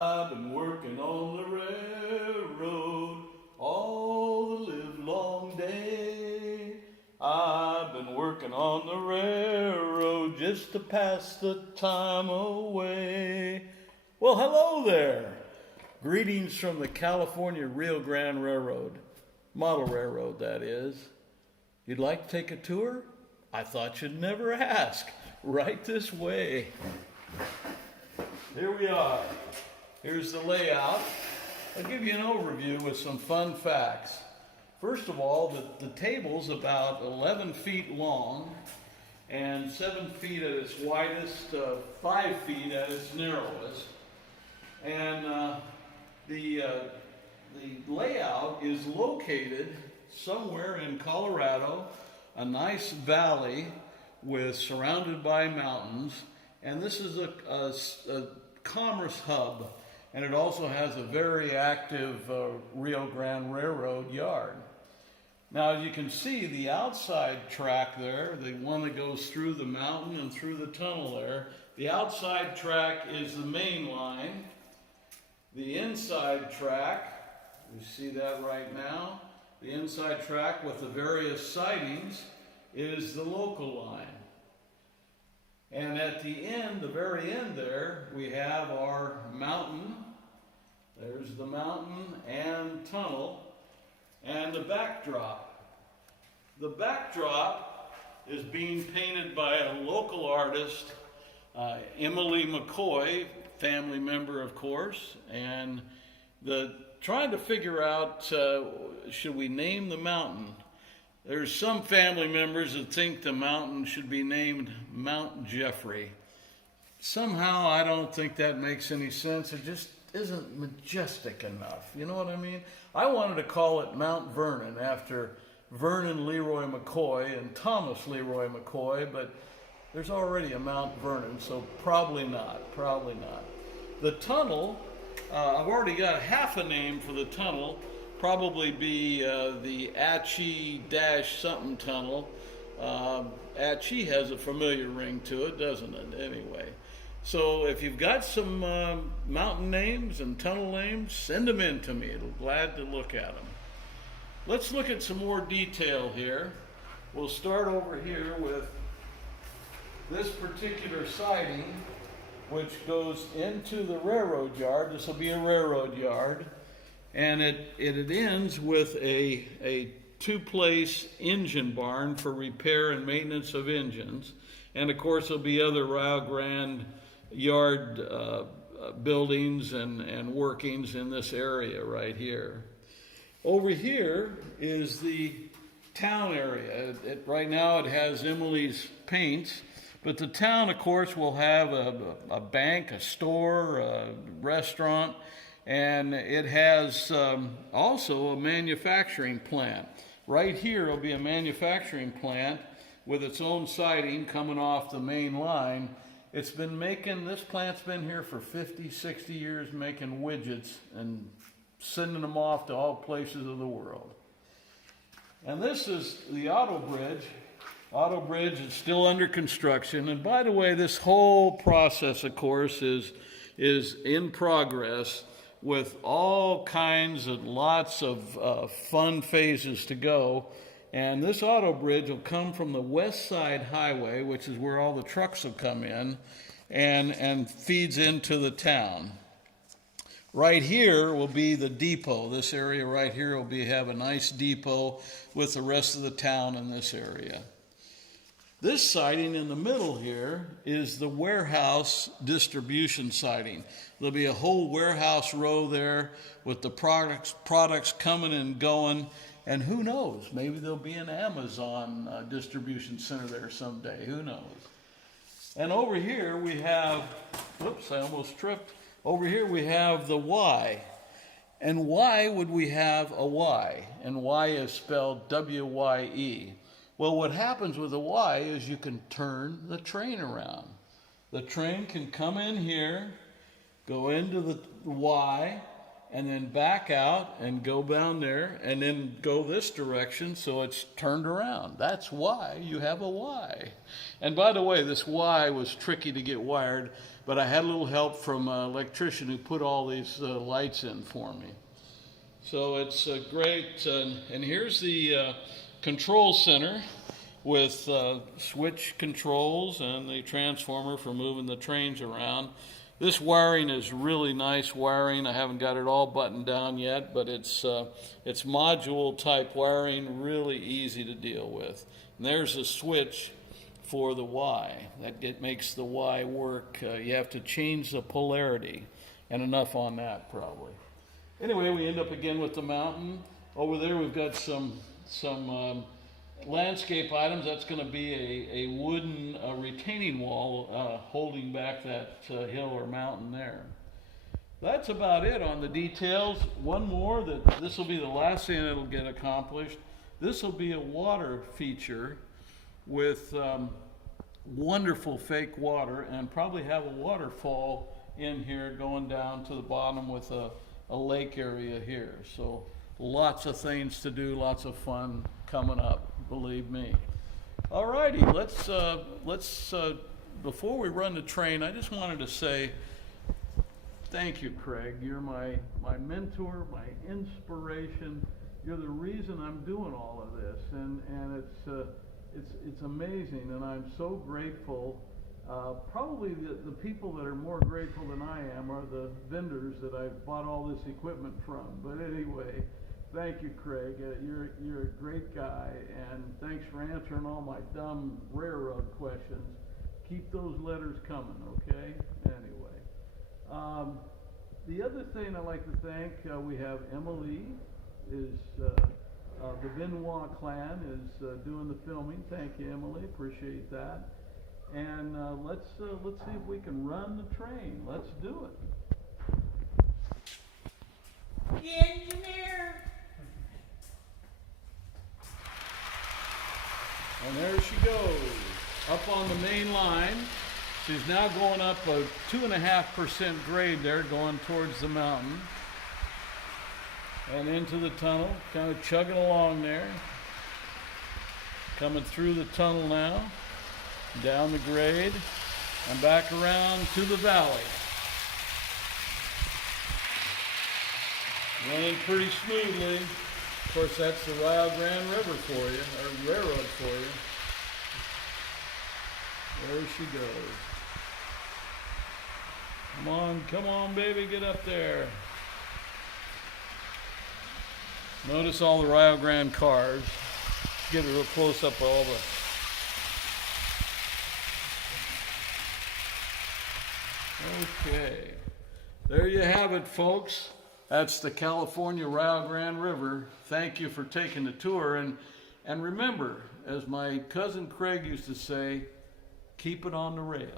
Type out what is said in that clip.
I've been working on the railroad all the livelong day. I've been working on the railroad just to pass the time away. Well, hello there. Greetings from the California Rio Grande Railroad, model railroad that is. You'd like to take a tour? I thought you'd never ask. Right this way. Here we are. Here's the layout. I'll give you an overview with some fun facts. First of all, the table's about 11 feet long and 7 feet at its widest, 5 feet at its narrowest. And the layout is located somewhere in Colorado, a nice valley surrounded by mountains. And this is a commerce hub. And it also has a very active Rio Grande Railroad yard. Now, as you can see, the outside track there, the one that goes through the mountain and through the tunnel there, the outside track is the main line. The inside track, you see that right now, the inside track with the various sidings is the local line. And at the end, the very end there, we have our mountain. There's the mountain and tunnel and the backdrop. The backdrop is being painted by a local artist, Emily McCoy, family member, of course, and trying to figure out, should we name the mountain? There's some family members that think the mountain should be named Mount Jeffrey. Somehow I don't think that makes any sense. It just isn't majestic enough. You know what I mean? I wanted to call it Mount Vernon after Vernon Leroy McCoy and Thomas Leroy McCoy, but there's already a Mount Vernon, so probably not. The tunnel, I've already got half a name for the tunnel. Probably be the Atchee-something tunnel. Atchee has a familiar ring to it, doesn't it? Anyway, so if you've got some mountain names and tunnel names, send them in to me. I'm glad to look at them. Let's look at some more detail here. We'll start over here with this particular siding, which goes into the railroad yard. This will be a railroad yard. And it ends with a two-place engine barn for repair and maintenance of engines. And of course, there'll be other Rio Grande yard buildings and workings in this area right here. Over here is the town area. Right now it has Emily's paints, but the town, of course, will have a bank, a store, a restaurant, and it has also a manufacturing plant. Right here will be a manufacturing plant with its own siding coming off the main line. This plant's been here for 50, 60 years making widgets and sending them off to all places of the world. And this is the auto bridge. Auto bridge is still under construction. And by the way, this whole process, of course, is in progress, with all kinds of lots of fun phases to go. And this auto bridge will come from the West Side Highway, which is where all the trucks will come in, and feeds into the town. Right here will be the depot. This area right here will have a nice depot with the rest of the town in this area. This siding in the middle here is the warehouse distribution siding. There'll be a whole warehouse row there with the products coming and going. And who knows, maybe there'll be an Amazon distribution center there someday. Who knows? And over here we have, whoops, I almost tripped. Over here we have the Y. And why would we have a Y? And Y is spelled W-Y-E. Well, what happens with a Y is you can turn the train around. The train can come in here, go into the Y, and then back out and go down there and then go this direction so it's turned around. That's why you have a Y. And by the way, this Y was tricky to get wired, but I had a little help from an electrician who put all these lights in for me. So it's great. And here's the control center with switch controls and the transformer for moving the trains around. This wiring is really nice wiring. I haven't got it all buttoned down yet, but it's module type wiring, really easy to deal with. And there's a switch for the Y. That makes the Y work. You have to change the polarity, and enough on that probably. Anyway, we end up again with the mountain. Over there we've got some landscape items. That's going to be a wooden retaining wall holding back that hill or mountain there. That's about it on the details. One more, that this will be the last thing that'll get accomplished. This will be a water feature with wonderful fake water, and probably have a waterfall in here going down to the bottom with a lake area here. So lots of things to do, lots of fun coming up, believe me. All righty, let's before we run the train, I just wanted to say thank you, Craig. You're my mentor, my inspiration. You're the reason I'm doing all of this, and it's amazing, and I'm so grateful. Probably the people that are more grateful than I am are the vendors that I've bought all this equipment from. But anyway, thank you, Craig. You're a great guy, and thanks for answering all my dumb railroad questions. Keep those letters coming, okay? Anyway, the other thing I'd like to thank, we have Emily, is the Benoit clan is doing the filming. Thank you, Emily. Appreciate that. And let's see if we can run the train. Let's do it. Engineer. And there she goes, up on the main line. She's now going up a 2.5% grade there, going towards the mountain. And into the tunnel, kind of chugging along there. Coming through the tunnel now, down the grade, and back around to the valley. Running pretty smoothly. Of course, that's the Rio Grande River for you, or railroad for you. There she goes. Come on, baby, get up there. Notice all the Rio Grande cars. Get a real close up of all the... Okay. There you have it, folks. That's the California Rio Grande River. Thank you for taking the tour. And remember, as my cousin Craig used to say, keep it on the rails.